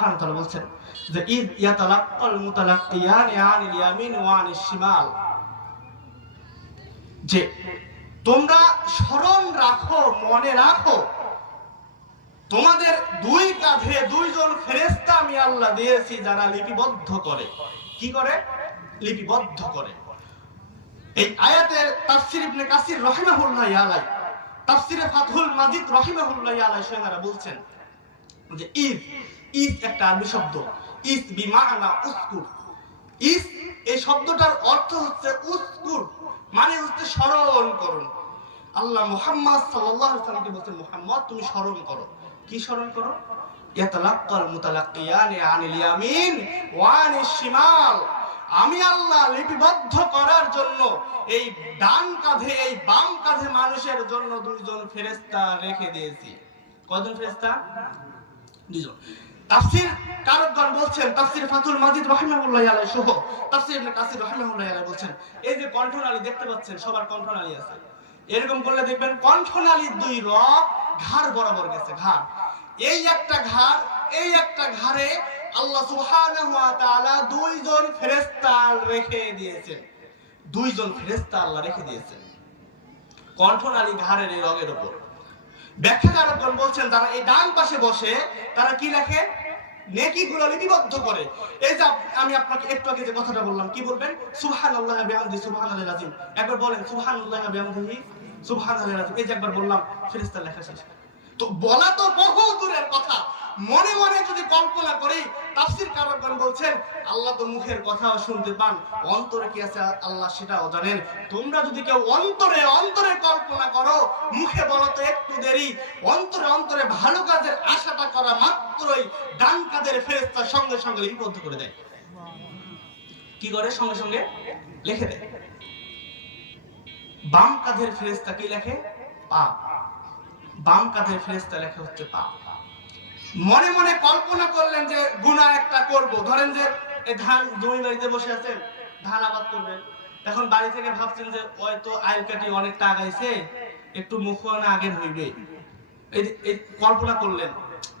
তাআলা বলছেন যে ইদ ইয়াতালাক্কাল মুতালাক্কিয়ানি আনিল ইয়ামিন ওয়া আনিশ শিমাল, যে তোমরা স্মরণ রাখো, মনে রাখো, তোমাদের দুই কাঁধে দুইজন ফেরেশতা আমি আল্লাহ দিয়েছি যারা লিপিবদ্ধ করে। কি করে? লিপিবদ্ধ করে। এই আয়াতের তাফসীর ইবনে কাসির রাহিমাহুল্লাহি আলাইহি, তাফসীরে ফাতহুল মাজিদ রাহিমাহুল্লাহি আলাইহি সেনারা বলছেন যে ইস একটা আরবি শব্দ, ইস বিমানা উসকুর। ইস এই শব্দটার অর্থ হচ্ছে উসকুর, মানে হচ্ছে স্মরণ করুন। আল্লাহ মুহাম্মদ সাল্লাল্লাহু আলাইহি ওয়াসাল্লামকে বলছেন, মুহাম্মদ তুমি স্মরণ করো। কি স্মরণ করো? ইয়াতালাক্কাল মুতালাক্কিয়ানি আনিল ইয়ামিন ওয়া আনিশ শিমাল, আমি আল্লাহ লিপিবদ্ধ করার জন্য এই ডান কাঁধে এই বাম কাঁধে মানুষের জন্য দুইজন ফেরেশতা রেখে দিয়েছি। কয়জন ফেরেশতা? দুইজন। তাফসীর কারকগণ বলছেন, তাফসীর ফাতুল মাজিদ রাহিমাহুল্লাহি আলাইহি সহ তাফসীর ইবনে কাসির রাহিমাহুল্লাহি আলাইহি বলছেন, এই যে কণ্ঠনালী দেখতে পাচ্ছেন, সবার কণ্ঠনালী আছে। এরকম করলে দেখবেন কণ্ঠনালীর দুই রগ ঘাড় বরাবর গেছে। ঘাড়, এই একটা ঘাড়, এই একটা ঘাড়ে আল্লাহ সুবহানাহু ওয়া তাআলা দুইজন ফেরেশতা রেখে দিয়েছেন। দুইজন ফেরেশতা আল্লাহ রেখে দিয়েছেন কণ্ঠনালী ঘাড়ের এই রগের উপর। ব্যাখ্যাকারকগণ বলছেন, যারা এই ডান পাশে বসে তারা কি লেখে? নেকিগুলো লিপিবদ্ধ করে। এই যে আমি আপনাকে একটু আগে যে কথাটা বললাম, কি বলবেন? সুবহানাল্লাহি ওয়া বিহামদিহি সুবহানাল্লাহিল আযীম। একবার বলেন সুবহানাল্লাহি ওয়া বিহামদিহি সুবহানাল্লাহিল আযীম। এই যে একবার বললাম, ফেরেশতা লেখা শেষ। তো বলা তো বহু দূরের কথা, মনে মনে যদি কল্পনা করি, তাফসীর কারকগণ বলছেন আল্লাহ তো মুখের কথাও শুনতে পান, অন্তরে কি আছে আল্লাহ সেটাও জানেন। তোমরা যদি কেউ অন্তরে অন্তরে কল্পনা করো, মুখে বলো তো একটু দেরি, অন্তরে অন্তরে ভালো কাজের আশাটা করা মাত্রই ডান কাঁধের ফেরেশতা সঙ্গে সঙ্গে লিপিবদ্ধ করে দেয়। কি করে? সঙ্গে সঙ্গে লিখে দেয়। বাম কাঁধের ফেরেশতা কি লেখে? পাপ। বাম কাঁধের ফেরেশতা লেখা হচ্ছে পাপ। মনে মনে কল্পনা করলেন যে গুনাহ একটা করব, ধরেন যে এই ধান জমি বাড়িতে বসে আছেন, ধান আবাদ করবেন, এখন বাড়ি থেকে ভাবছেন যে হয়তো আইল কাটি অনেকটা আগাইছে, একটু মুখনা আগে হইবে, এই কল্পনা করলেন।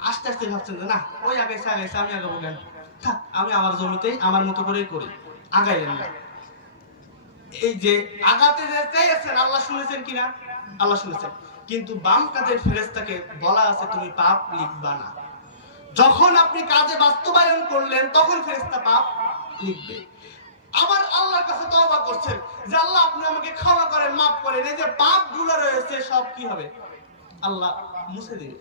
আস্তে আস্তে ভাবছেন যে না, ওই আগাইছে আমি আগাবো কেন, থাক আমি আমার জমিতেই আমার মতো করেই করি, আগাইলেন না। এই যে আগাতে যে চেয়েছেন, আল্লাহ শুনেছেন কিনা? আল্লাহ শুনেছেন। কিন্তু বাম কাঁধের ফেরেশতাকে বলা আছে তুমি পাপ লিখবা না। যখন আপনি কাজে বাস্তবায়ন করলেন তখন ফেরেশতা পাপ লিখবে। আবার আল্লাহর কাছে তওবা করছেন যে আল্লাহ আপনি আমাকে ক্ষমা করেন, মাফ করেন, এই যে পাপগুলো রয়েছে সব কি হবে? আল্লাহ মুছে দিবে।